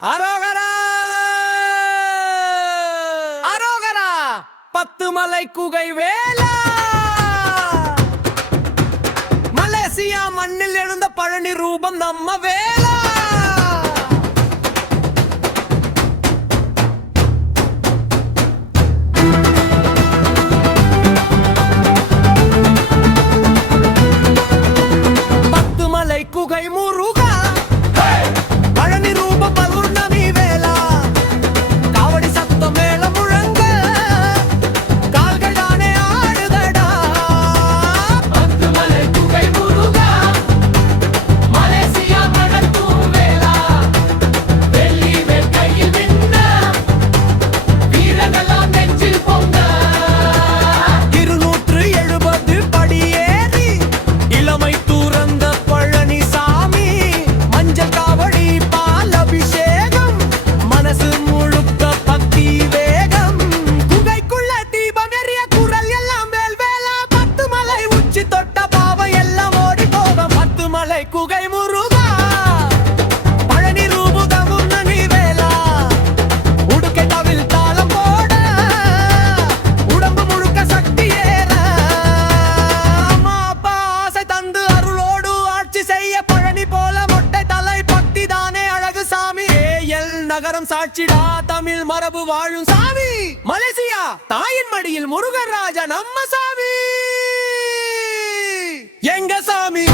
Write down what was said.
அரோகரா அரோகரா பத்துமலை குகை வேலா. மலேசியா மண்ணில் எழுந்த பழனி ரூபம் நம்ம வேலா. பத்துமலை குகை முருகா, பழனி ரூப பௌர்ணமி வேலா. காவடி சத்தம் மேல முழங்க, கால்கள் தானே ஆடுதடா. பத்துமலை குகை முருகா, மலேசியா மணக்கும் வேலா. வெள்ளி வேட்கையில் நின்ன வீரர்களாம் நெஞ்சில் பொங்க. 270 படியேறி இளமை துறந்த பழனி சாமி. மஞ்சள் காவடி பால் அபிஷேகம், மனசு முழுக்க பக்தி வேகம். குகைக்குள்ள தீபம் எரிய குரல் எல்லாம் வேல் வேலா. பத்துமலை உச்சி தொட்ட பாவம் எல்லாம் ஓடி போக. பத்துமலை குகை முருகா, பழனி ரூபுத முன்னணி வேலா. உடுக்கை தவில் தாளம் போட, உடம்பு முழுக்க சக்தி ஏற. அம்மா அப்பா ஆசை தந்து அருளோடு ஆட்சி செய்ய பழனி போல மொட்டை தலை பக்தி தானே அழகு சாமி. ஏஎல் நகரம் சாட்சிடா, தமிழ் மரபு வாழும் சாமி. மலேசியா தாயின் மடியில் முருகன் ராஜா நம்ம சாமி, எங்க சாமி.